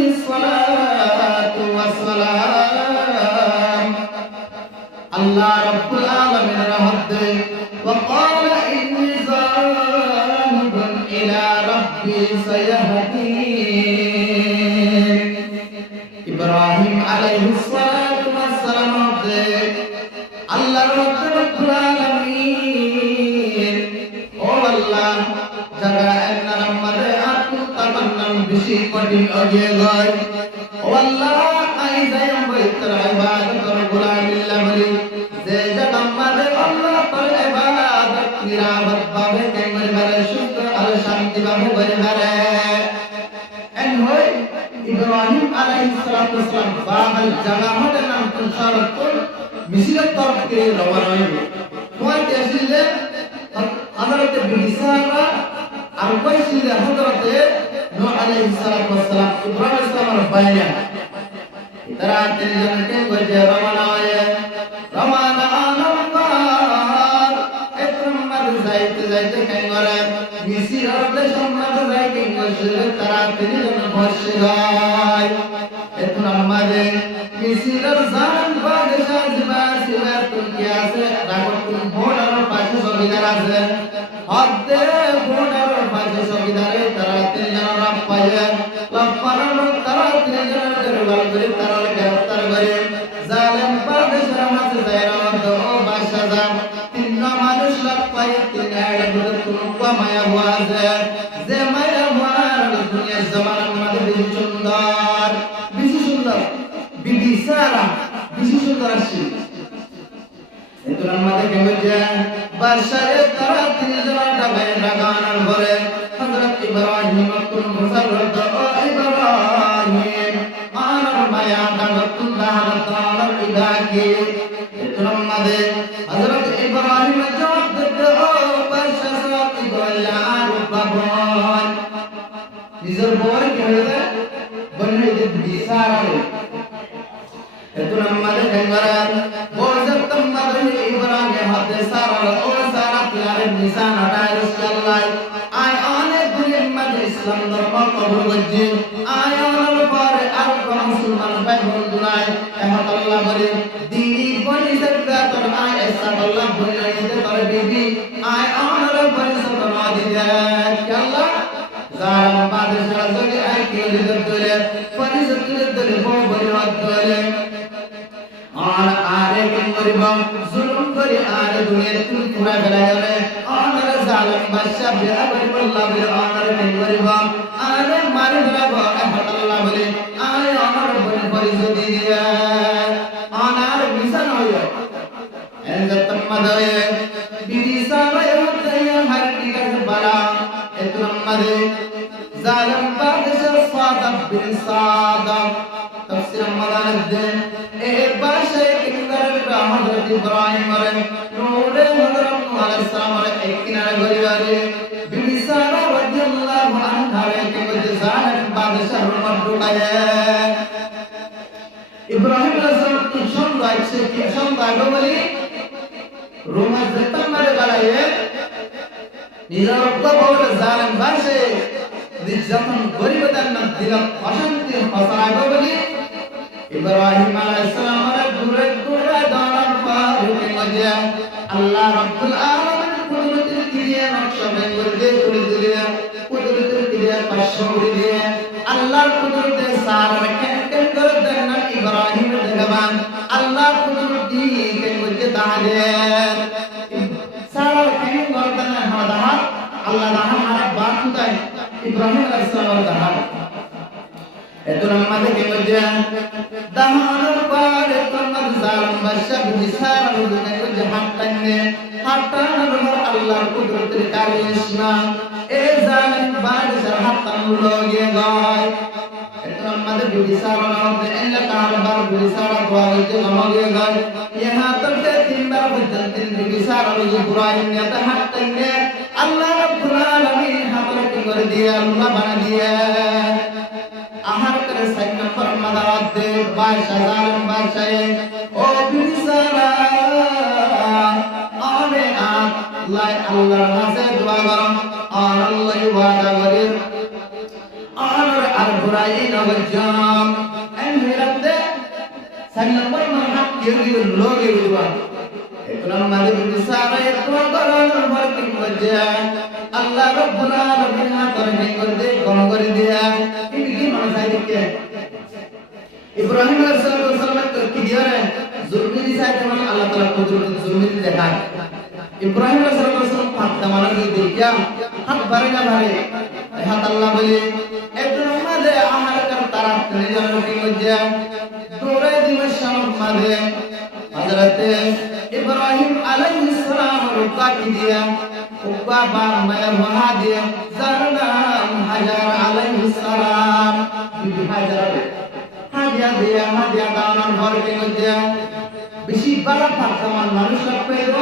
আলাইহিস সালাতু ওয়াস সালাম আল্লাহ রাব্বুল আলামিনের হদ্দে وقال إني ذاهب إلى ربي سيهدين ইব্রাহিম আলাইহিস সালাতু ওয়াস সালাম হদ্দে আল্লাহ রাব্বুল আলামিন ও আল্লাহ যারা একনার আমাদের আকুল তামান্নান বেশি কঠিন হয়ে যায় ও আল্লাহ আই যাই বাইতের ইবাদত করে গোলামিল্লাহ বলি যে যারা আমাদের আল্লাহ তোর ইবাদত নিরাপদ ভাবে কেমন করে সুস্থ আর শান্তি ভাবে করে করে এন হয় ইব্রাহিম আলাইহিস সালাতু ওয়াস সালাম বাবাল জানামাতের নাম তুলসারতুল মিশরের তরফ থেকে রওনা হইবে তোমার কি আসলে হযরত বিসারা আর কইছিলে হযরত নূহ আলাইহিস সালাতু ওয়াস সালাম ইব্রাহিম সালামের বাইরে তারা তিনজনকে গজে রওনা হয়ে রওনা আনন্দার একরমাদ যাইতে যাইতে কেন করে মিশরের দেশের মধ্যে যাইতে গজে তারা তিনজন বসে যায় এখন আমাদের মিশরের জান বাদশাহ জিবাসিবা তুলকি আছে রাখো কোন বড় পাশে জমিদার আছে হদ্দে বড় পাশে জমিদারে তারা তিনজন রাপায়ে লাপানো তারা তিনজন দরবার করে তারা গ্রেফতার করে জালেম বাদশাহ মাঝে যায়রা ও বাদশাহ তিন মানুষ লাপায়ে তিন আড়ে বড় কোন মায়া ওয়াজে যে মায়া ওয়ার দুনিয়ার জমানার মধ্যে বেশি সুন্দর বিবি সারা বেশি সুন্দর আছে এত আমাদের কেমন যে বাদশাহে তারা তিনজনটা বাইরে লাগানোর পরে হযরত ইব্রাহিম কোন মুসাররত ও ইব্রাহিম আমার মায়া দাগতুল্লাহ তাআলা ইদাকে এত আমাদের হযরত ইব্রাহিম জবাব দিতে ও বাদশাহ সাহেব বললা আর বাবন নিজের বড় কি হয়েছে বললে যে বিসারা এত আমাদের গঙ্গারান বজত তোমাদের ইব্রাহিম হাতে সারা ও সারা প্লারে নিশান হটায় রাসূলুল্লাহ আয় অনেক দুনিয়ার মধ্যে ইসলাম ধর্ম কবুল করছে আয় অনেক পরে আর কোন মুসলমান ভাই বন্ধুরাই এখন আল্লাহ বলে দিনী বনি সরকার আয় সাল্লাল্লাহ বলে দিতে তোর বিবি আয় অনেক পরে সতমা দিতে আল্লাহ জালাম বাদশাহ যদি আয় কি দিতে পরিস্থিতি দিতে বড় হাত ধরে আর আরে কি করিব জুলুম করি আর দুনিয়ার তুই পুরা গলা যাবে আর জালিম বাদশা বিআবরি আল্লাহ বলে আর কি করিব আরে মারি দেব আল্লাহ বলে আয় আমার বলে পরিস্থিতি দিয়া আনার মিশন হইয়া এন্ড তম্মাদয়ে বিদিসাবায় হতায়া হারকি কাজ বালা এত আমাদের জালিম বাদশা সাদাব বিন সাদাব तफसीर मदारद ए बादशाह किंगर हजरत इब्राहिम और नूरे हजरत नूह अलैहि सलाम और एक किनारे गरीबारे बीबी सारा रदियल्लाहु अन्हा के वजह जालिम बादशाह रुमत ढुकाए इब्राहिम अलैहि सलाम की संदाय से की संदाय बली रुमत जतन मारे गलाए निजा रब्ब बहुत जालिम बादशाह निजतन गरीबदार न दिल अशांति फसाय बली ইব্রাহিম আলাইহিস সালামের দূরে দূরে দাঁড়ান পারে মজা আল্লাহ রাব্বুল আলামিন কুদরতের দিয়ে নকশা করে দিয়ে কুদরতের দিয়ে পাশে করে দিয়ে আল্লাহর কুদরতে সারা কেন করে দেন ইব্রাহিমের জবান আল্লাহ কুদরত দিয়ে মধ্যে দাঁড়ে সারা কেন করে দেন হাদার আল্লাহ রাহমান বাতুতাই ইব্রাহিম আলাইহিস সালামের দাঁড় এত আমাদের কে মধ্যে দাহানোর পারে তোমার জালাম বাদশা বিসার রুজনে কো জাহান টানে হাটানোর পর আল্লাহর কুদরতের কারিশমা এ জালিম বাদশার হাতান লগে গায় এত আমাদের বিসার নামে এলা কারবার বিসার দোয়াইতে লগে গায় ইহা তকে তিনবার পর্যন্ত বিসার রুজ ইব্রাহিম নে হাত টানে আল্লাহ রাব্বুল আলামিন হামলা করে দিয়ে আল্লাহ বানা দিয়ে আহার করে সাইন নম্বর মাদারাত দে বাদশাহ জালিম বাদশাহ ও বিসারা আরে আল্লাহ আল্লাহর কাছে দোয়া করো আর আল্লাহ ওয়াদা করে আর আর ঘোরাই নগজম এন হেরাতে সান্নাম্বর মাহাত ইউগি লোগে বুয়া একরাম মাদে বিসারে তো গরান বরকিন বজা আল্লাহ রাব্বুল আলামিন হাতরে করে কম করে দিয়া কি মানুষ আইকে ইব্রাহিম আলাইহিস সালাম কি দিয়া রে জুলমি দিছাইতে মানে আল্লাহ তাআলা কুদরত জুলমি দেখায় ইব্রাহিম আলাইহিস সালাম পাঁচটা মানুষ দেখিয়া হাত ভরে না ভরে হাত আল্লাহ বলে একজন মাঝে আহার কর তারা নিজের কি মধ্যে দৌড়ে দিবস সামনে মাঝে হযরত ইব্রাহিম আলাইহিস সালাম রুকা কি দিয়া উবা বা মায়া মহা দিয়া যার নাম হাজার আলাইহিস সালাম বিবি হাজার হাদিয়া দিয়া হাদিয়া দাওয়ার ঘর কি মধ্যে বেশি বড় পাকমান মানুষ পেল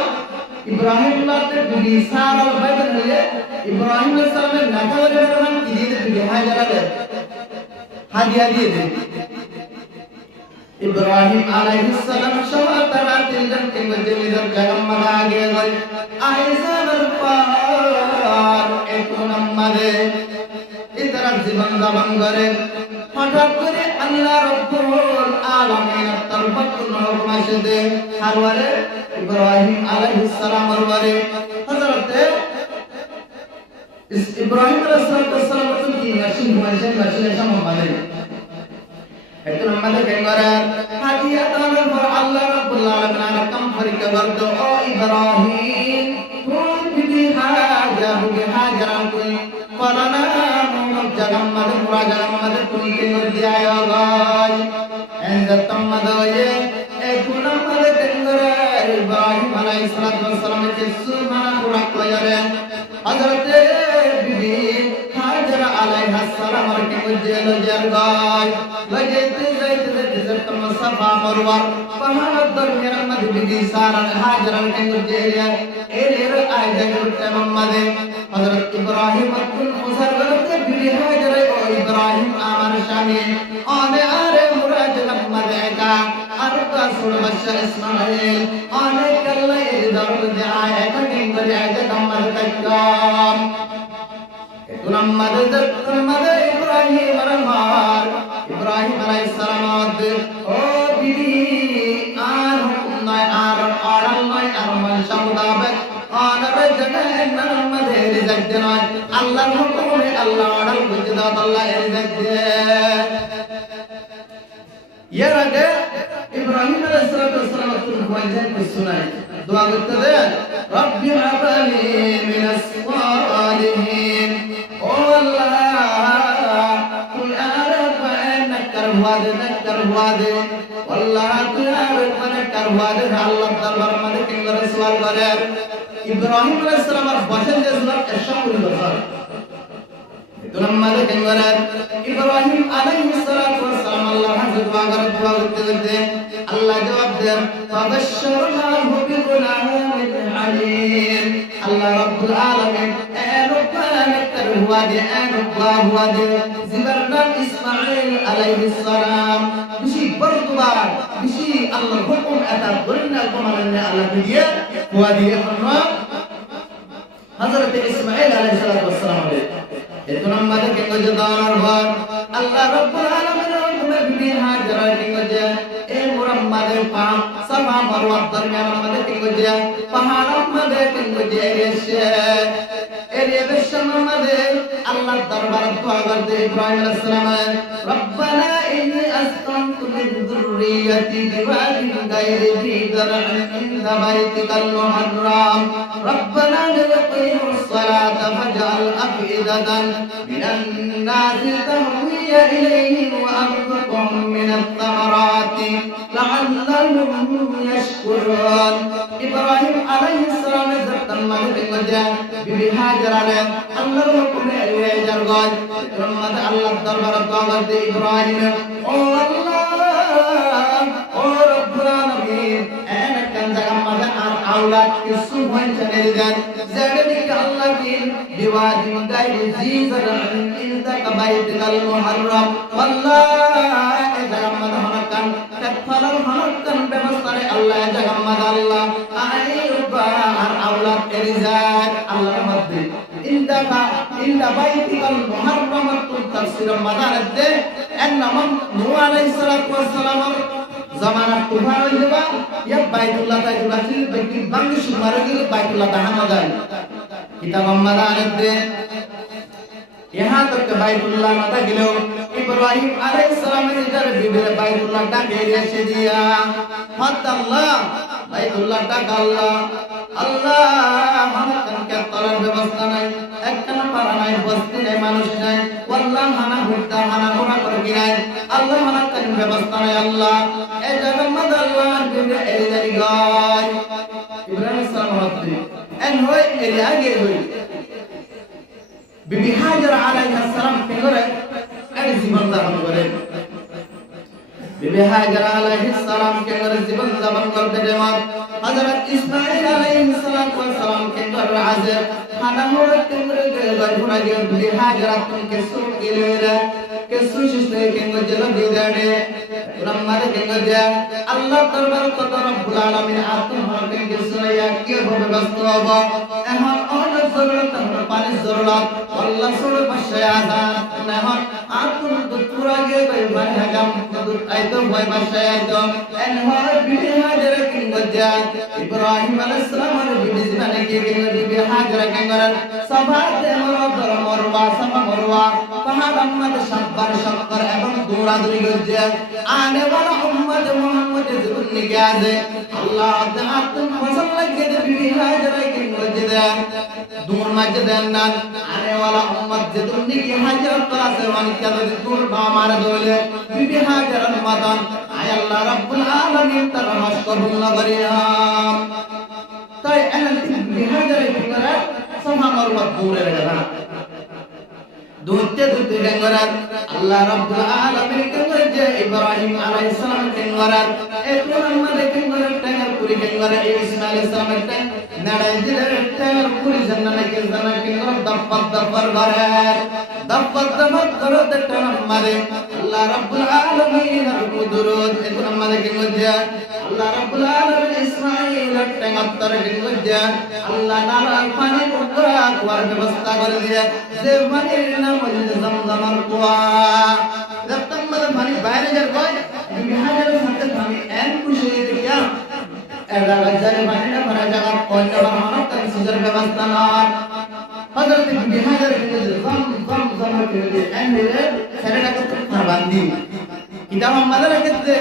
ইব্রাহিম আল্লাহতে বিবি সারা বাইবেল হয়ে ইব্রাহিম আলাইহিস সালামের নাকালের নাম কি দিয়ে বিবি হাজার হাদিয়া দিয়ে দেন ইব্রাহিম আলাইহিস সালাম সবার তারা তিনজন কে মধ্যে নিজের জগম্মা আগে গয় আইজার পার এক নম্বরে ইতরা জীবন যাপন করে হঠাৎ করে আল্লাহ রাব্বুল আলামিন তরফতুন হুকুম আসে হারওয়ারে ইব্রাহিম আলাইহিস সালামের বারে হযরত ইব্রাহিম আলাইহিস সালাম কি নাসিন মাসিন সম্মানে এত নম্বরে কেঙ্গরা হাদিয়া তাআলা পর আল্লাহ রাব্বুল আলামিন কাম ফরিকা বর্দ ও ইব্রাহিম কোন বিবি হাজার তুই পরানা মুখ জগম্মদ পুরা জগম্মদ তুই কে দিয়া গায় এন্ড তম্মদয়ে এক নম্বরে কেঙ্গরা ইব্রাহিম আলাইহিস সালাম কে সুবহান পুরা কয়রে হযরত বিবি হাজার আলাইহিস সালাম কে মধ্যে নজর গায় লজাইতে যাইতে তম সাফা মারওয়া পাহাড় দরমিয়ান মধ্যে বিবি সারা হাজার কে মধ্যে এর আয়দা করতে মোহাম্মদে হযরত ইব্রাহিম কুল মুসাররতে বিবি হাজার ও ইব্রাহিম আমার স্বামী আনে আরে মুরাদ মোহাম্মদ একা আর কা সুর বাদশা ইসমাঈল আনে কাল্লাই দরদ আয় একা কিংবরে আয়দা মোহাম্মদ কাম এত নম্বরে ইব্রাহিম রহমান ইব্রাহিম আলাইহিস সালাম ও বিবি আর হুকুম নয় আর অর্ডার নয় আর মনসা মুতাবিক আনারে জান্নাতের মধ্যে রিজিক দেন আল্লাহর হুকুমে আল্লাহ অর্ডার করতে দাও আল্লাহ রিজিক দেন এর আগে ইব্রাহিম আলাইহিস সালাম তুমি বলছেন কি শোনায় দোয়া করতে দেন রব্বি হাবলি মিনাস সালিহিন ও আল্লাহ তুই আর পায়না করवा दे আল্লাহ তুই আর পায়না করवा दे আল্লাহ দরবার মধ্যে কিংবরে সওয়াল করে ইব্রাহিম আলাইহিস সালামের বচন যে সুরা আশ-শামুল বসর নম্বরে কিংবরে ইব্রাহিম আলাইহিস সালাম আল্লাহ হাজর দোয়া করতে আল্লাহ জবাব দেন ফাবাশশারনাহু বিগুলামিন আলীম আল্লাহ রাব্বুল আলামিন हुआ दे जिबरनाम इस्माइल अलैहिस सलाम बिशी बरदुबार बिशी अल्लाह हुकुम अता करना कमालने अल्लाह दिए हुआ दिए फरमा हजरत इस्माइल अलैहिस सलाम इतना मदद के गजदार भर अल्लाह रब्बुल आलमीन हुकुम बिबी हाजरा के गजे ए मुरम्मद पाम सभा मरवा दरमियान मदद के गजे पहाड़ मदद के गजे এরিয়া বেশম মধ্যে আল্লাহর দরবারে দোয়া করতে ইব্রাহিম আলাইহিস সালাম রব্বানা ইন্নী আসকানতু মিন যুররিয়াতি বিওয়াদিন গায়রি যি যার'ইন ইনদা বাইতিকাল মুহাররাম রব্বানা লিয়াকিমুস সালাতা ফাজআল আফইদাতান মিনান নাসি তাহওয়ি ইলাইহিম ওয়া আরযুকহুম মিনাত তামারাতি লাআল্লাহুম ইয়াশকুরুন ইব্রাহিম আলাইহিস সালামের জন্মদিন মধ্যে বিবি হাজারা আল্লাহর হুকুমে এরিয়া জারগায় রহমত আল্লাহর দরবারে দোয়া করতে ইব্রাহিম ও আল্লাহ ও রব্বুল আলামিন এনে কান্দা আমাদের আর আওলাদ কিছু হইছে দেন যেদিকে আল্লাহ দিন বিওয়াদিন গায়রি জি যার'ইন ইনদা বাইতিকাল মুহাররাম আল্লাহ এ জামাত হনকান কাফালার হনকান ব্যবস্থারে আল্লাহ জামাত আল্লাহ আইবা আর আওলাদ এরিজাত আল্লাহর মধ্যে ইনদা ইল্লা বাইতিকাল মুহাররামাতুল তাফসীর মাদারাতে en নাম নূহ আলাইহিস সালাতু ওয়াস সালাম জামানা তুফান হইবা ইয়া বাইতুল্লাহ তাইতুল্লাহ ছিল ব্যক্তি বাংলা সুমারে গেলে বাইতুল্লাহ দাহানো যায় কিতাব মাদারাতে यहाँ तक के बायतुल्लाह माता गिलो इब्राहिम अलैहिस्सलाम ने इधर बीबी बायतुल्लाह का घेरे से दिया हत अल्लाह बायतुल्लाह का अल्लाह अल्लाह हम के तरह व्यवस्था नहीं एक कन पर नहीं बस्ती नहीं मानुष नहीं वल्लाह हना भुट्टा हना गुना कर गिनाय अल्लाह हना कन व्यवस्था नहीं अल्लाह ए जगह मद अल्लाह बीबी ए जरी गाय इब्राहिम सलाम होते एन होय ए आगे होय বিবি হাজার আলাইহিস সালাম কে করে এই জীবন যাপন করে বিবি হাজার আলাইহিস সালাম কে করে জীবন যাপন করতে দেমত হযরত ইসমাঈল আলাইহিস সালাম কে করে হাজার খানা মোড় কে করে গয় পুরা গিয়ে বিবি হাজার আপন কে সুর গিলে কে সুশিষ্টে কে গজল দিদাড়ে ব্রহ্মারে কে গজা আল্লাহ দরবার কত রব্বুল আলামিন আতম হরকে কে সুনাইয়া কি হবে বাস্তব এখন অনেক জরুরত পানি জরুরত আল্লাহ সুরে বাসায় আজান নহন আতুন দুপুরা গে গই বাহাগাম দুত আইতো ভয় বাসায় আইতো এন হয় বিবি হাজার কে গজা ইব্রাহিম আলাইহিস সালামের বিবি জিনানে কে কে বিবি হাজার কে গরান সবাতে মরদর মরওয়া সাফা মরওয়া পাহাড় উম্মত সাব্বার শক্কর এবং দৌড়াদৌড়ি গজা আনে ওয়ালা উম্মত মুহাম্মদ জিবুন্নি গাজে আল্লাহ তাআলা ফসল লাগে বিবি হাজার কে গজা दूर मस्जिद अन्नान आने वाला उम्मत जितनी की हाजर तला से वानी क्या तो दूर बामार दोले बीबी हाजर उम्मतन आय अल्लाह रब्बुल आलमीन तरहस कबूल करियाम तो एनती बीबी हाजर की करे समा मरवत दूर रहेगा दूते दूते गंगरात अल्लाह रब्बुल आलमीन के जे इब्राहिम अलैहिस सलाम के गंगरात ए तो नम्मा के गंगरात टंगर पूरी गंगरात इस्माइल अलैहिस सलाम के नड़ाई जिले टंगर पूरी जन्नत के गंगरात दफ्फर भरे दफ्फर करो ते नम्मा रे अल्लाह रब्बुल आलमीन को दुरूद ए तो नम्मा के गंगरात अल्लाह रब्बुल आलमीन इस्माइल टंगर के गंगरात अल्लाह नारा पानी उकरा कुआर व्यवस्था कर दिया जे पानी जमजमर कुआ जब तक मतलब पानी बाहर जर कोई बिहार में संत पानी एन कुछ क्या एड़ा गजरे पानी ना भरा जगह कोई ना मानो तक सुजर व्यवस्था ना हजरत बिहार के जम के लिए एन मेरे शरीर का प्रबंधी किताब मदर कहते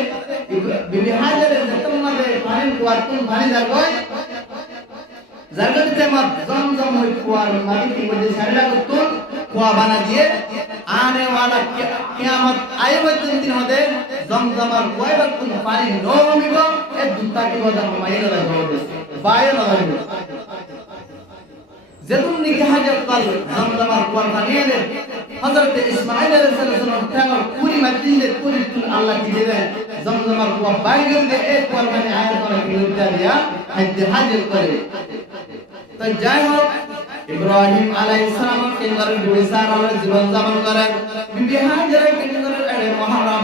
बिहार में जब मतलब पानी कुआ तुम पानी जर कोई जगत में जम कुआर माटी की वजह शरीर को तुम कुआ बना दिए आने वाला क़यामत आए हुए दिन होते जमजमर कोई वक्त पानी नो मिलो ए दुत्ता की वजह मायने लगा बाय लगा जदुन निकाह जब कल जमजमर कुआर बने ले हजरत इस्माइल अलैहिस्सलाम तंगर पूरी मस्जिद पूरी अल्लाह की दे जमजमर कुआर बाय गए एक कुआर बने आया तो किलोमीटर दिया हज हाजिर करे तो जय हो इब्राहिम अलैहिस सलाम के घर बिसार और जीवन जापन करें बीबी हाजर के घर एड़े महारा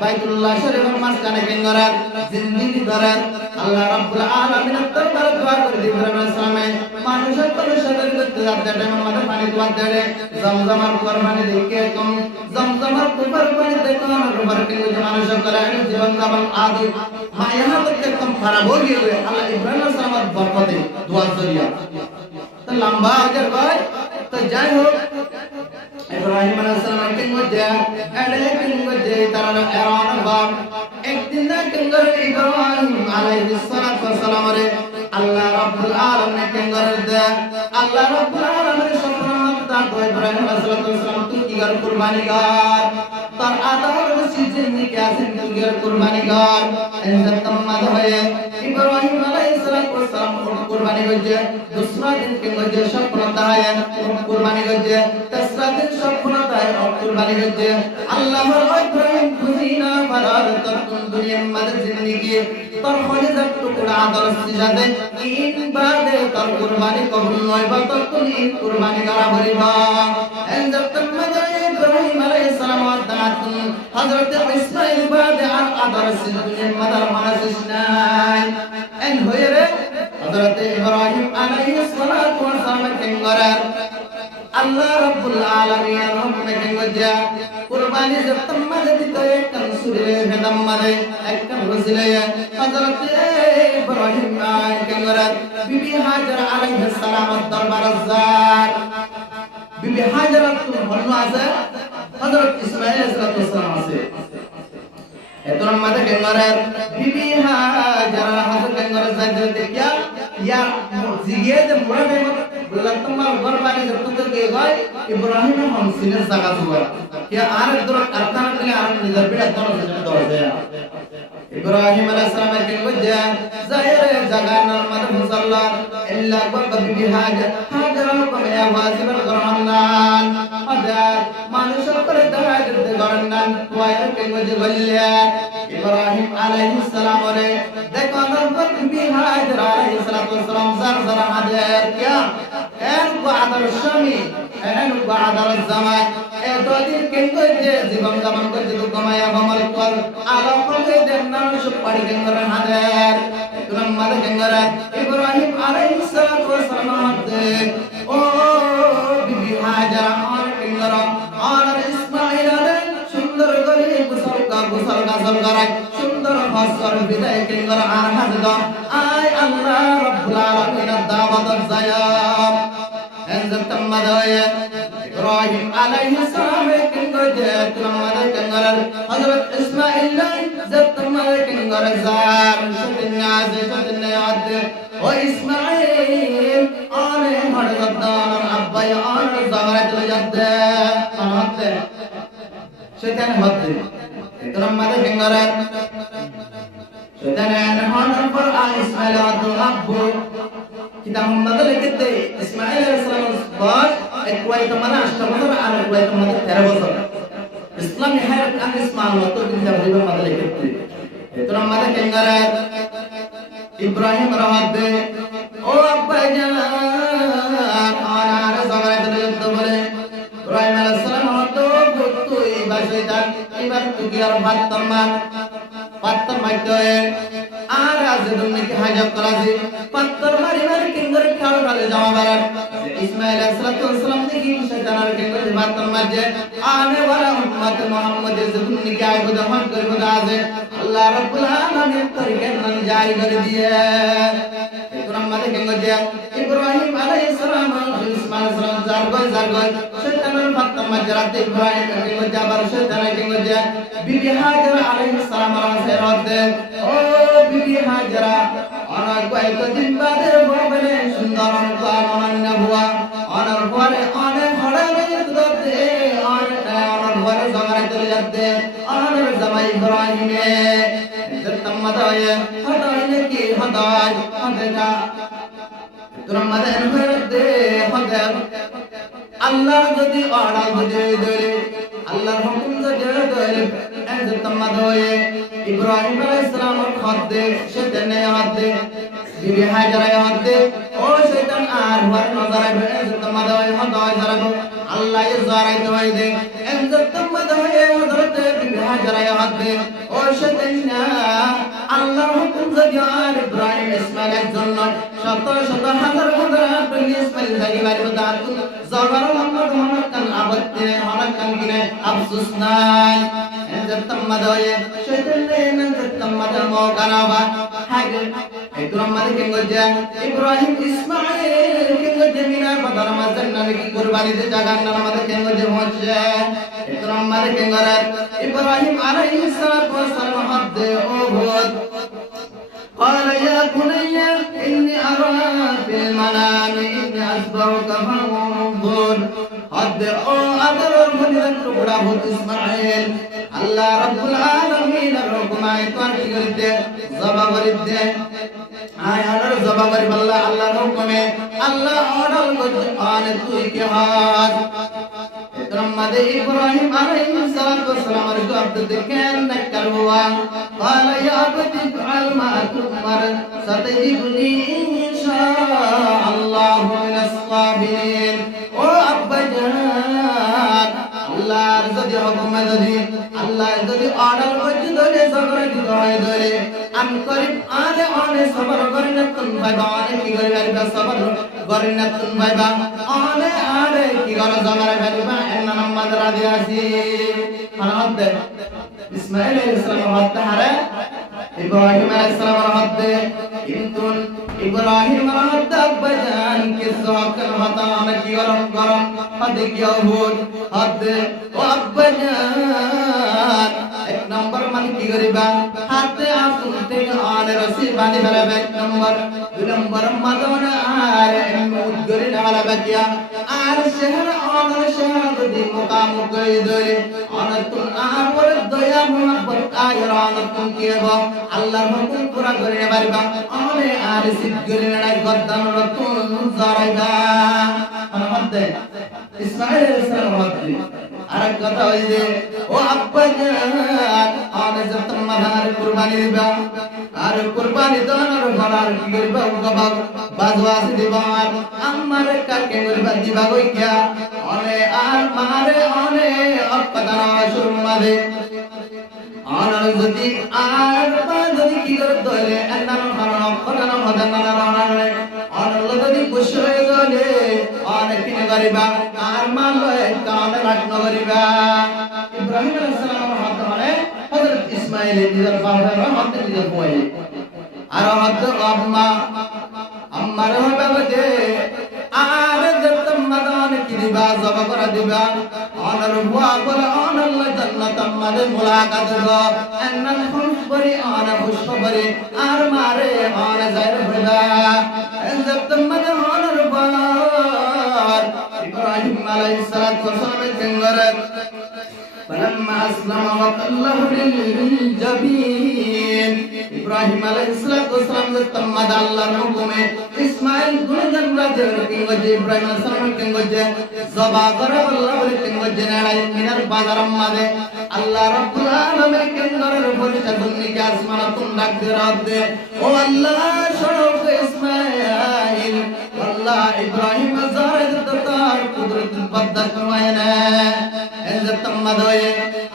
বাইতুল্লাহ শরীফের মাঝখানে কেন করেন জিন্দেগি করেন আল্লাহ রাব্বুল আলামিন দরবার দোয়া করে ইব্রাহিম আলাইহিস সালামে মানুষের পরিশোধন করতে যাতে টাইম আমাদের পানি দোয়া দেয় জমজমার কুরবানি দেখে কম জমজমার কুরবানি দেখো রবার के মানুষ করে জীবন যাপন আদি মায়া তক কম খারাপ हो गए আল্লাহ ইব্রাহিম আলাইহিস সালামের বরকতে দোয়া জরিয়া तो लंबा अगर भाई तो जय हो इब्राहिम अलैहिस सलाम के मुझे एडे के मुझे तरह ऐरान बाप एक दिन ना कंगर इब्राहिम अलैहिस सलाम रे अल्लाह रब्बुल आलमीन के कंगर दे अल्लाह रब्बुल आलमीन सुब्हान ता तो इब्राहिम अलैहिस सलाम तू की घर कुर्बानी कर तर आदर सीजन में क्या से तू घर कुर्बानी कर ऐसा तम्मद है इब्राहिम अलैहिस सलाम कुर्बानी गजे दूसरा दिन के गजे सब पुनता है कुर्बानी गजे तीसरा दिन सब पुनता है और कुर्बानी गजे अल्लाह इब्राहिम खुदीना फरार तक दुनिया में जिंदगी तर खलीजा टुकड़ा आदर से जाते इन बादे तर कुर्बानी कबूल होय बा तो इन कुर्बानी करा भरीबा एन जब तक मदे इब्राहिम अलैहिस सलाम दात हजरत इस्माइल बादे आदर से दुनिया मदर मानसिस नाय एन होय रे हजरत इब्राहिम अलैहिस सलातु व सलाम के गरार আল্লাহ রাব্বুল আলামিন হুকুমে গজা কুরবানি যতম মাঝে দিতে একদম সুরে হেদাম মাঝে একদম রসিলে হযরত ইব্রাহিম কেঙ্গরা বিবি হাজরা আলাইহিস সালাম দরবার আযার বিবি হাজরা তো হলো আছে হযরত ইসমাঈল আলাইহিস সালাম আছে এতরম মাঝে কেঙ্গরা বিবি হাজরা হযরত কেঙ্গরা যাইতে দেখিয়া ইয়া জিগে যে মোড়া लतमा बरबानी जब तक के गए इब्राहिम हम सिने जगह हुआ क्या आर दर अर्थान के आर नजर बिड़ा दोनों से दौड़ गया इब्राहिम अलैहिस्सलाम के वजह जाहिर जगह न मत मुसल्ला इल्ला बबी हाजर को मैं वाजिब रहमान अदा मानुष पर दहाज दे गरनान वायर के वजह गल्ला इब्राहिम अलैहिस्सलाम रे देखो न बबी हाजर अलैहिस्सलाम जर जरा हाजर क्या بعد الشمي بعد الزمان এতদিন কিন্তু যে জীবন যাপন করতে তো কমায়া গমল কর আলো করে দেন না সুপারি কেঙ্গরা হাজার তুম মালে কেঙ্গরা ইব্রাহিম আলাইহিস সালাম ও বিবি হাজারা আর কেঙ্গরা আর ইসমাঈল সুন্দর করে গোসল গাজল করায় সুন্দর ফসল বিদায় কেঙ্গরা আর হাজদ আয় আল্লাহ রাব্বুল আলামিন দাওয়াত জায়াম enzatam madaya ibrahim alayhi salam kengoje tulamada kengaral hazrat ismail zatam madaya kengaral zar shadinna yad o ismail ane hadadan abba an zamarat yad anate shaytan hadde tulamada kengaral shaytan an par ismail abbu kita membantu kita Ismail alaihissalam bos ekuai teman ashtaman R ekuai teman 13 বছর ইসলাম hayat an isman waktu kita beribadah pada kita itu namanya kengara Ibrahim rawade oh abba jalan ana sabar itu bole Ibrahim alaihissalam waktu butuh ibadatan ibar tugiar pattar maitoe আর আছে তুমি কি হাজাব করাছে পাত্তর মারি মারি কিংগর খাল খালে জামা বারার ইসমাঈল আলাইহিস সালাম দেখি শয়তানের কিংগর পাত্তর মাঝে আনে ওয়ালা উম্মত মুহাম্মদের তুমি কি আইবো দমন করবো আছে আল্লাহ রাব্বুল আলামিন তরিকার নাম জারি করে দিয়ে তোরা মাঝে কিংগর যে ইব্রাহিম আলাইহিস সালাম ইসমাঈল আলাইহিস সালাম জারগয় শয়তানের পাত্তর মাঝে রাতে ইব্রাহিম কিংগর যাবার শয়তানের কিংগর যে বিবি হাজরা আলাইহিস সালাম রাতে রাতে ও বিবি হাজরা অনেক কয়েকদিন বাদে বলে সুন্দর অনন্য হুয়া অনার পরে অনেক হড়ালে যেতে অনার পরে জমারে চলে যেতে অনার জামাই ইব্রাহিমে জতম্মাদায়ে হদাই নাকি হদাই হদাকা তুরমাদে হদে হদে আল্লাহ যদি অর্ডার যদি দেয় আল্লাহর হুকুম যদি দেয় জতম্মাদায়ে ইব্রাহিম আলাইহিস সালামের খাদ্যে শয়তানে হাতে বিবি হাজরা হাতে ও শয়তান আর ওয়ার নজরে জতম্মাদায়ে হদাই জারাবো আল্লাহ জারাই দওয়াই দে জতম্মাদায়ে হযরত বিবি হাজরা হাতে ও শয়তান আল্লাহর হুকুম যদি আর ইব্রাহিম ইসমাঈলের জন্য শত শত হাজার হাজার ইসমাঈল জাগিবার মত জবর মোহাম্মদ হনকান আবতে হনকান কিনে আফসোস নাই জতম্মাদায়ে শয়তান জতম্মাদা মোকানাবা হাগে ইব্রাহিম কেঙ্গজা ইব্রাহিম ইসমাঈল কেঙ্গজা মিনার বদর মাজান নাকি কুরবানিতে জাগান নামাতে কেঙ্গজা হচ্ছে ইব্রাহিম কেঙ্গরা ইব্রাহিম আলাইহিস সালাম হাদে ও ভূত قال يا بني إني أرى في المنام إني أسبحك فانظر قد أدر من الكبرى إسماعيل الله رب العالمين الرحمن يطار كرد زبابرد آي أنا زبابر بالله الله رحمه الله أنا القرآن توي كهاد محمد إبراهيم عليه الصلاة والسلام رجو عبد الدكان نكروا قال يا أبت افعل ما تؤمر ستجدني إن شاء الله من الصابرين ও আব্বা জান আল্লাহর যদি হুকুম যদি আল্লাহ যদি অর্ডার করতে ধরে সবর দিতে হয় ধরে আমি করিম আরে অনে সবর করি না তুম ভাইবা অনে কি করি ভাইবা সবর করি না তুম ভাইবা অনে আরে কি করো জমারে ভাইবা এন্ন নাম্বার রাজি আসি মানতে ইসমাইল আলাইহিস সালাম হত্যা হারে ইব্রাহিম আলাইহিস সালাম হত্যা কিন্তু ইব্রাহিম হত্যা বাজান কে সহকন হতা আমি কি গরম গরম হদে কি হুদ হদে ও আব্বাজান এক নম্বর মানে কি করিবা হাতে আসুন থেকে আনে রসি বাঁধি ফেলাবে এক নম্বর দুই নম্বর মাদন আর মুদ গরি নালা বাকিয়া আর শহর আনার শহর যদি মুকাম কই ধরে অনতুন আর পরে দয়া মোহাব্বত আয়র অনতুন কি হবে আল্লাহর হুকুম পুরা করে পারবা আনে আর সিদ গরি নাই গদ্দান রতুন জরাইবা মধ্যে ইসমাইল আলাইহিস সালাম আর কথা হই যে ও আব্বাজান আনে যত মাদার কুরবানি দিবা আর কুরবানি দনার ঘরার কি করবা উগবা বাজওয়াস দিবা আমার কাকে করবা দিবা কই কিয়া অনে আর মারে অনে অপদানা শুরমাদে আর যদি আর পা যদি কি করতে হলে এন্নার কারণ অপদানা হদানা রানারে আর যদি খুশি হয়ে গেলে অনেক কি করিবা আর মালয় কানে রাখনো করিবা ইব্রাহিম আলাইহিস সালামের হাত মানে হযরত ইসমাঈল নিজের বাবার হাতে নিজের বই আর হাত আম্মা আম্মার বাবাতে আর যত মাদান কি দিবা জবা করে দিবা অনর বুয়া বলে অনল্লাহ জান্নাত আমাদের মুলাকাত হবে এন্নাল খুশবরি আনা খুশবরি আর মারে আর জায়র হইবা যত মাদান অনর বার ইব্রাহিম আলাইহিস সালাতু ওয়াস সালামের কেঙ্গরে فلما اسلم وتله للجبين ইব্রাহিম আলাইহিস সালাতু ওয়াস সালাম তম্মাদ আল্লাহর হুকুমে ইসমাঈল গুণজন রাজের কিংগজে ইব্রাহিম আলাইহিস সালামের কিংগজে জবা করে আল্লাহ বলে কিংগজে নাড়াই মিনার বাজারম মাদে আল্লাহ রাব্বুল আলামিন কিংগরের উপরে চাঁদনি কে আসমান তুম ডাক দে রাত দে ও আল্লাহ শরফ ইসমাঈল আল্লাহ ইব্রাহিম জারেদ তার কুদরত বদত মায়না এজত তম্মাদ হয়ে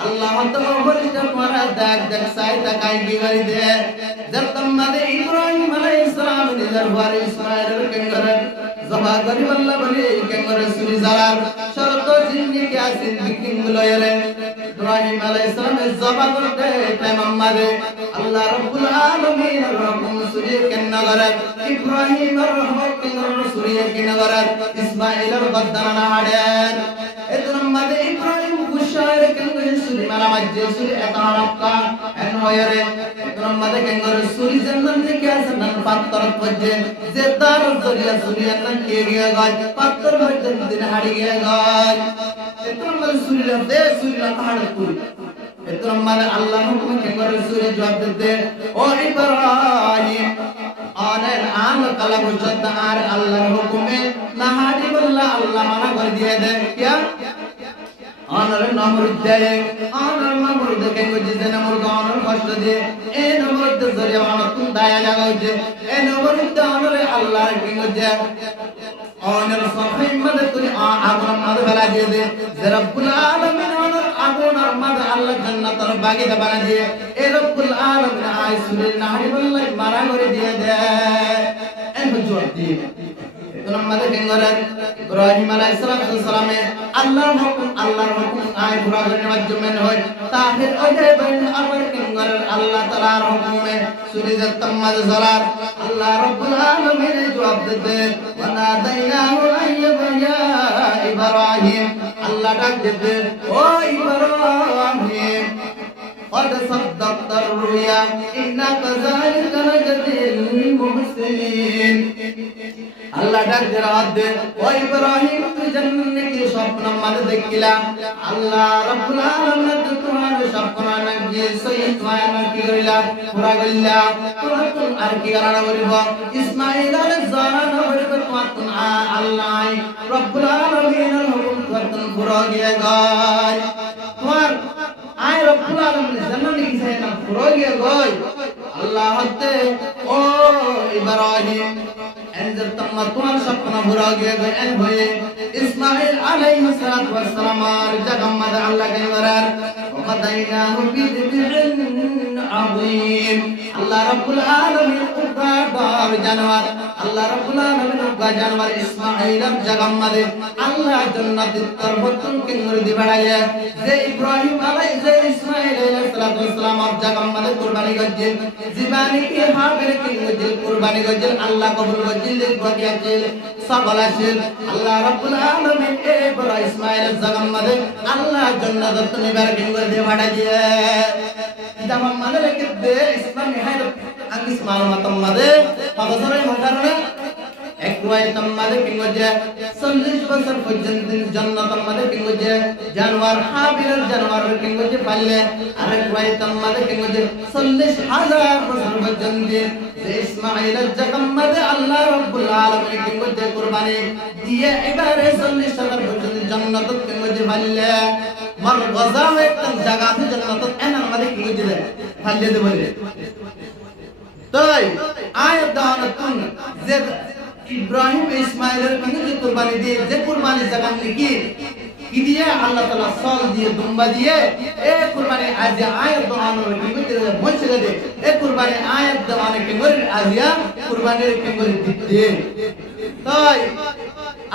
আল্লাহ তাআলা বলে তোমারা দেখ দেখ সাই তাকাই কি করি দে জতম্মাদে ইব্রাহিম আলাইহিস সালাম নিজের বাড়ি ইসমাঈলের কেঙ্গরে জবা করি আল্লাহ বলে কেঙ্গরে সুরি জালাল শরত জিন্দি কে আসিন বিকিং লয়রে ইব্রাহিম আলাইহিস সালাম জবা করতে তামাম্মাদে আল্লাহ রাব্বুল আলামিন রকম সুরি কেঙ্গরে ইব্রাহিমের রহমত কেঙ্গরে সুরি কেঙ্গরে ইসমাঈলের গদ্দানা হাড়েন এতম্মাদে ইব্রাহিম কুশার কেঙ্গরে সুরি মালা মাজ্জে সুরি এতারাক্কা এন হয়রে এতম্মাদে কেঙ্গরে সুরি জান্নাত থেকে আসেন পাত্তর পজে যে তার জরিয়া সুরি আল্লাহ কে গিয়ে গায় পাত্তর মধ্যে দিন হাড়ি গিয়ে গায় এতম্মাদে সুরি দে সুরি না হাড় পুরি এতম্মাদে আল্লাহ হুকুম কেঙ্গরে সুরি জবাব দিতে ও ইব্রাহিম আনের আন কালা বুঝত আর আল্লাহর হুকুমে না হাড়ি বললা আল্লাহ মানা করে দিয়ে দেয় কি আনার নমরুদ দেয় আনার নমরুদ কেঙ্গো জিসে নমরুদ আনার কষ্ট দিয়ে এ নমরুদ জরিয়া আনার তুম দায়া জাগা হচ্ছে এ নমরুদ আনার আল্লাহর কেঙ্গো যে আনার সফাই মদ তুই আগুন মদ বেলা দিয়ে দে যে রব্বুল আলামিন আনার আগুন আর মদ আল্লাহ জান্নাতের বাগিচা বানা দিয়ে এ রব্বুল আলামিন আয় সুরে নাহরি বললাই মারা করে দিয়ে দে এন জবাব দিয়ে তোমাদের কেঙ্গরে ইব্রাহিম আলাইহিস সালামে আল্লাহর হুকুম আয় পুরা করে মাধ্যমে হয় তাহির ওই বাইন আমার কেঙ্গরে আল্লাহ তাআলার হুকুমে সুরিজাত তাম্মাদ সালাত আল্লাহ রাব্বুল আলামিন জবাব দিতে ওয়ানা দাইনাহু আইয়া ইব্রাহিম আল্লাহ ডাক দিতে ও ইব্রাহিম قد صدقت الرؤيا إنا كذلك نجزي المحسنين আল্লাহ ডাক দে ও ইব্রাহিম তুই জান্নাতে কি স্বপ্ন মানে দেখিলা আল্লাহ রাব্বুল আলামিন তোমার স্বপ্ন নাকি সহি তোমার কি করিলা পুরা গল্লা পুরাতন আর কি কারণ বলিব ইসমাঈল আলাইহিস সালাম বলিব তোমার আল্লাহ রাব্বুল আলামিনের হুকুম করতেন পুরা গিয়ে গায় তোমার আয় রাব্বুল আলামিন জান্নাতে কি চাই না পুরা গিয়ে গায় আল্লাহ হতে ও ইব্রাহিম انزل تمتون سبنا براغي ان هوئے اسماعیل علیہ السلام رجا محمد اللہ کے مرار ফাদাইনাহু বিযিবহিন আযীম। আল্লাহ রাব্বুল আলামিন উগার জানোয়ার, আল্লাহ রাব্বুল আলামিন উগা জানোয়ার ইসমাঈলের জাগাম্মাদে আল্লাহ জান্নাতের তরফতুন কিঙ্গর দি বাড়াইয়া যে ইব্রাহিম আলাইহিস যে ইসমাঈল আলাইহিস সালাতু ওয়াসসালাম আর জাগাম্মাদে কুরবানি গজ্জিল জীবানি কি হাবিল কিঙ্গর কুরবানি গজ্জিল আল্লাহ কবুল গজ্জিল গজিয়াছিল সকল আছিল আল্লাহ রাব্বুল আলামিন ইব্রাহিম ইসমাঈলের জাগাম্মাদে আল্লাহ জান্নাতের নিবার কিঙ্গর দি বাড়াই দিয়ে ইদাম মানে রেখে দে ইসলাম হায় angis malumatam made pabasore makarna ek ruwayatam made kingoje 40 বছর পর্যন্ত জান্নাতাম made kingoje জানোয়ার হাবিলের জানোয়ার kingoje পাললে আরেক রুয়ায়াতাম made kingoje 40000 বছর পর্যন্ত ইসমাঈলের জাকাম made আল্লাহ রাব্বুল আলামিন kingoje কুরবানি দিয়ে এবারে 40000 পর্যন্ত জান্নাত kingoje পাললে মার গজা একটা জায়গা আছে জান্নাত এনার made kingoje পাললে দে বলে তাই আয়াত দাওয়াতুন যে ইব্রাহিম ইসমাঈলের সঙ্গে যে কুরবানি দিয়ে যে কুরবানি জাকাত কি কি দিয়ে আল্লাহ তাআলা সল দিয়ে দুম্বা দিয়ে এই কুরবানি আজ আয়াত দাওয়ানোর কি বলছে দে এই কুরবানি আয়াত দাওয়ানে কি করে আজিয়া কুরবানির কি করে দিতে তাই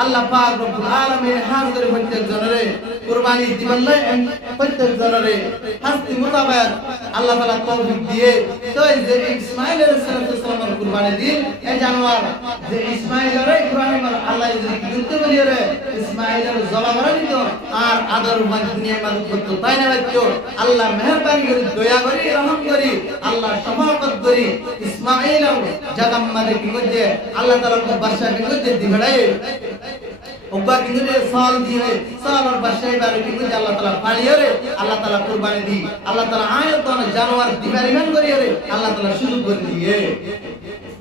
আল্লাহ পাক রব্বুল আলামিন হাজির প্রত্যেক জনরে কুরবানি দিবেন প্রত্যেক জনরে হাসতি মোতাবেক আল্লাহ তাআলা তৌফিক দিয়ে তো এই যে ইসমাঈল আলাইহিস সালামের কুরবানি দিন এই জানোয়ার যে ইসমাঈলের ইব্রাহিমের আল্লাহ যে যুদ্ধ বলিয়ে ইসমাঈলের জবা করে দিত আর আদর মান দুনিয়া মানুষ করতে তাই না বাচ্চো আল্লাহ মেহেরবানি করে দয়া করে রহম করি আল্লাহ শফাকত করি ইসমাঈল জাগাম মানে কি করছে আল্লাহ তাআলা को বাদশা কি করছে দিবড়ায় ওবা কিনে সাল দিয়ে সাল আর বাদশাহী বারে কি করছে আল্লাহ তাআলা পালিয়ে রে আল্লাহ তাআলা কুরবানি দি আল্লাহ তাআলা আয়াত জানোয়ার দিবারিমান করিয়ে রে আল্লাহ তাআলা শুরু করে দিয়ে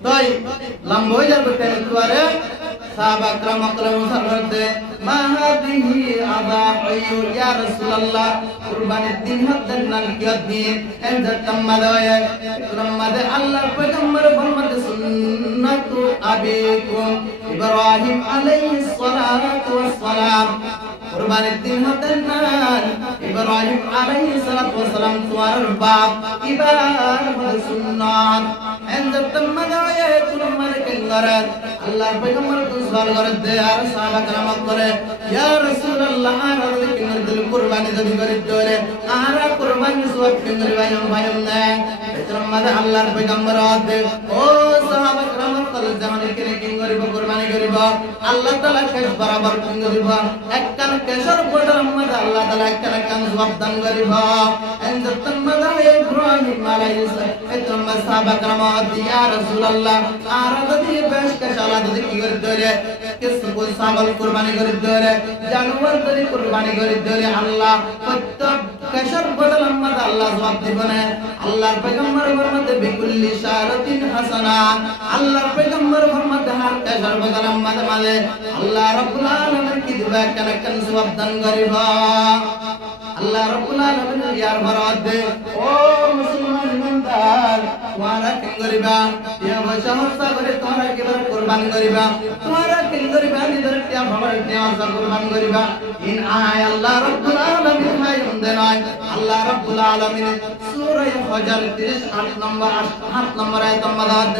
তাই লম্বা হয়ে যাবে কেন দুয়ারে সাহাবা کرام সাল্লাল্লাহু মা হাদিহি আদাইয়ু ইয়া রাসূলুল্লাহ কুরবানির দিন হদ্দান নাল কিয়াত দিন এনজার তাম্মাদায়ে কুরমাদে আল্লাহর পয়গম্বর ফরমাতে সুন্নাতু আবিকুম ইব্রাহিম আলাইহিস সালাতু ওয়াস সালাম কুরবানির দিন হদ্দান নাল ইব্রাহিম আলাইহিস সালাতু ওয়াস সালাম তোমার বাপ ইবাদত সুন্নাত এনজার তাম্মাদায়ে কুরমাদে কেনগারাত আল্লাহর পয়গম্বর সুবহান করে দে আর সাহাবা کرام করে ইয়া রাসূলুল্লাহ আর কিনার দিল কুরবানি যদি করে দরে আর কুরবানি সওয়াব কিনার ভাইম ভাইম না এতরম মাদে আল্লাহর পয়গম্বর দে ও সাহাবা کرام কল জামানে কিনে কিন করিব কুরবানি করিব আল্লাহ তাআলা কেশ বরাবর কিন করিব একখান কেশর বদর মাদে আল্লাহ তাআলা একখান কাম সওয়াব দান করিব এনজতন মাদে ইব্রাহিম আলাইহিস এতরম সাহাবা کرام ইয়া রাসূলুল্লাহ আর যদি বেশ কেশালা যদি কি করে দরে किस को साबल कुर्बानी कर दरे जानवर दरी कुर्बानी कर दरे अल्लाह प्रत्येक कशर बदल अम्मद अल्लाह जवाब दिबने अल्लाह पैगंबर फरमाते बिकुल्ली शारतिन हसना अल्लाह पैगंबर फरमाते हर कशर बदल अम्मद माले अल्लाह रब्बुल आलमीन की दुआ कनकन जवाब दान करिबा अल्लाह रब्बुल आलमीन यार बरात दे ओ मुसलमान ईमानदार तुम्हारा किन करिबा या वशहर सागरे तुम्हारा केबर कुर्बान करिबा तुम्हारा किन करिबा निदर क्या भवर क्या सा कुर्बान करिबा इन आय अल्लाह रब्बुल आलमीन है उनदेनाय अल्लाह रब्बुल आलमीन सूरह हजर 38 नंबर 8 नंबर आयत मदाद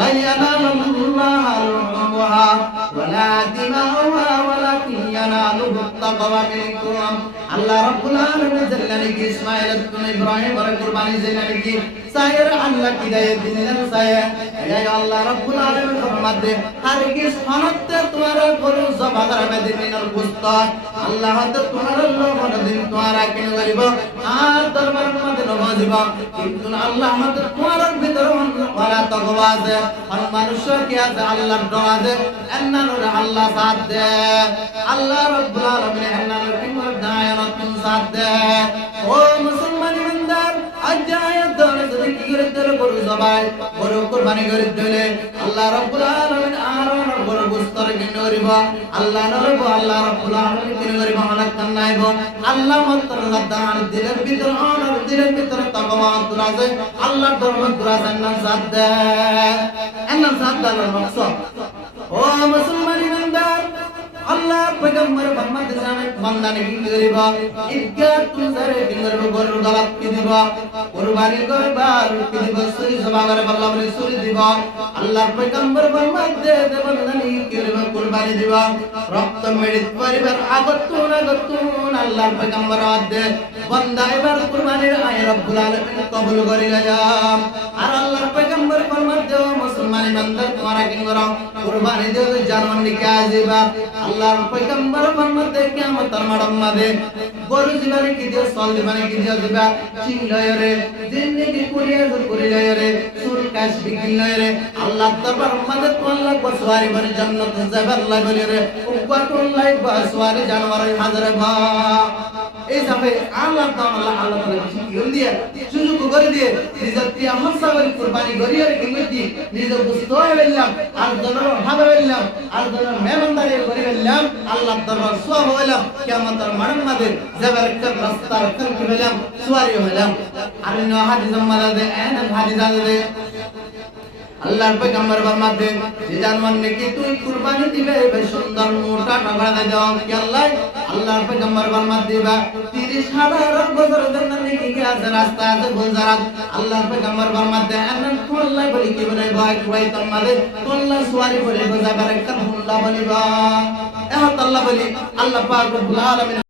ला यनालुल्लाह रुहा वला दिमाउहा वलाकिन यनालुहु तक़वा मिनकुम अल्लाह रब्बुल आलमीन जल्लानी की इस्माइल इब्न इब्राहिम और कुर्बानी ज़ैनानी की सायर अल्लाह की दया दिनन साया या अल्लाह रब्बुल आलमीन फरमाते हरगिज हनते तुम्हारा गरु जबा करबे दिनर गुस्ता अल्लाह तो तुम्हारा लोगन दिन तुम्हारा किन करिब आ दरबार मते नवाजिब किंतु अल्लाह मते तुम्हारा भीतर वाला तकवा दे और मनुष्य क्या दे अल्लाह डरा दे अन्नानुर अल्लाह साथ दे अल्लाह रब्बुल आलमीन अन्नानुर किमर दायना तुम साथ दे ओ मुसलमान ईमानदार अजायत दरे যদি কি করে দিলে গরু জবাই গরু কুরবানি করে দিলে আল্লাহ রাব্বুল আলামিন আরন গরু গোস্তর কিনে করিব আল্লাহ নরব আল্লাহ রাব্বুল আলামিন কিনে করিব হালাক কান্নাইব আল্লাহ মন্তর দান দিলের ভিতর অনর দিলের ভিতর তাকওয়া তুলাজে আল্লাহ দরবার দুরাজান না জাত দে এন্না জাত দালার মাকসাদ ও মুসলমান ইমানদার আল্লাহ পয়গম্বর মোহাম্মদ জানে বান্দা কি করিব ইদকা তুজারে কিংর গরুর গলাত কি দিব কুরবানি করবার কি দিব সুরি সবাগর আল্লাহ বলে সুরি দিব আল্লাহ পয়গম্বর মোহাম্মদ দে বান্দা কি করিব কুরবানি দিব রক্ত মেডিত পরিবার আগতুন আল্লাহ পয়গম্বর দে বান্দা এবার কুরবানির আয় রব্বুল আলামিন কবুল করি যাম আর আল্লাহ পয়গম্বর মোহাম্মদ দে মুসলমান বান্দা তোমারা কি করো কুরবানি দিও জানওয়ার নিকে আজিবা আল্লাহর পয়গম্বর মোহাম্মদ দে কিয়ামতের মাঠে গরু জীবনে কি দিও সল জীবনে কি দিও দিবা চিংলয়রে জিন্দেগি করিলয়রে সুর কাশ বিকিলয়রে আল্লাহ দরবার মধ্যে তোল্লা বসওয়ারি বনে জান্নাত যাবার লাগরে উকবাতুল্লাহ বসওয়ারি জানওয়ার হাজার ভা এই সবে আল্লাহ তাআলা কি দিয়ে সুযোগ করে দিয়ে নিজের তিয়া হাসাবের কুরবানি গরিয়ার কিংতি নিজে বুঝতে হইলাম আর দরবার ভাবে হইলাম আর দরবার মেহমানদারি করে হইলাম আল্লাহ দরবার সব হইলাম কিয়ামতের মাঠে যাবার একটা রাস্তার কি হইলাম সুয়ারি হইলাম আর ন হাদিস মালাদে এন হাদিস আলাদে আল্লাহর পয়গম্বর ফরমাতে যে জানওয়ার নাকি তুই কুরবানি দিবে বেশ সুন্দর মোটা টাকা দাও কি আল্লাহর পয়গম্বর ফরমাতে দিবা 30,000 বছর ধরে নাকি কি আছে রাস্তা আছে গুলজারাত আল্লাহর পয়গম্বর ফরমাতে আন্নান কোল্লাই বলি কি বলে ভাই কই তোমাদের কোল্লা সুয়ারি বলে বোঝাবার একটা হুল্লা বলিবা এহ আল্লাহ বলি আল্লাহ পাক রব্বুল আলামিন